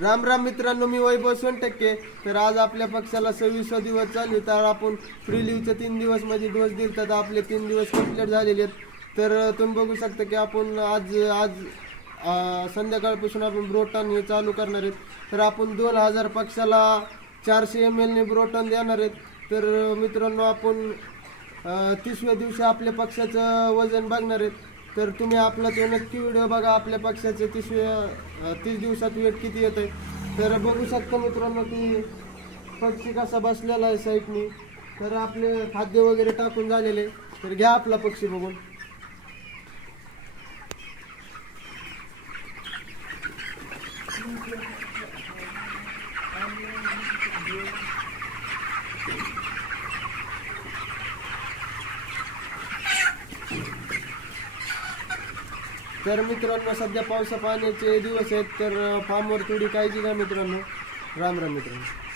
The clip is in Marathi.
राम राम मित्रांनो, मी वैभव सोनटक्के. तर आज आपल्या पक्षाला 26वा दिवस चालू. तर आपण प्रिलिव्हचे 3 दिवस मध्ये डोस दिले, तर आपले 3 दिवस कंप्लीट झालेले आहेत. तर तुम्ही बघू शकता की आपण आज आज संध्याकाळपासून आपण ब्रोटन हे चालू करणार आहेत. तर आपण 2000 पक्षाला 400 ml ने ब्रोटन देणार आहेत. तर मित्रांनो, आपण 30व्या दिवशी आपल्या पक्षाचं वजन बघणार आहेत. तर तुम्ही आपला तो नक्की व्हिडिओ बघा. आपल्या पक्षाचे 30 दिवसात वेट किती येत आहे. तर बघू शकता मित्रांनो की पक्षी कसा बसलेला आहे साईडनी. तर आपले खाद्य वगैरे टाकून झालेले. तर घ्या आपला पक्षी बघून. तर मित्रांनो, सध्या पावसा पाण्याचे दिवस आहेत. तर फार्मवर थोडी काळजी घ्या मित्रांनो. राम राम मित्रांनो.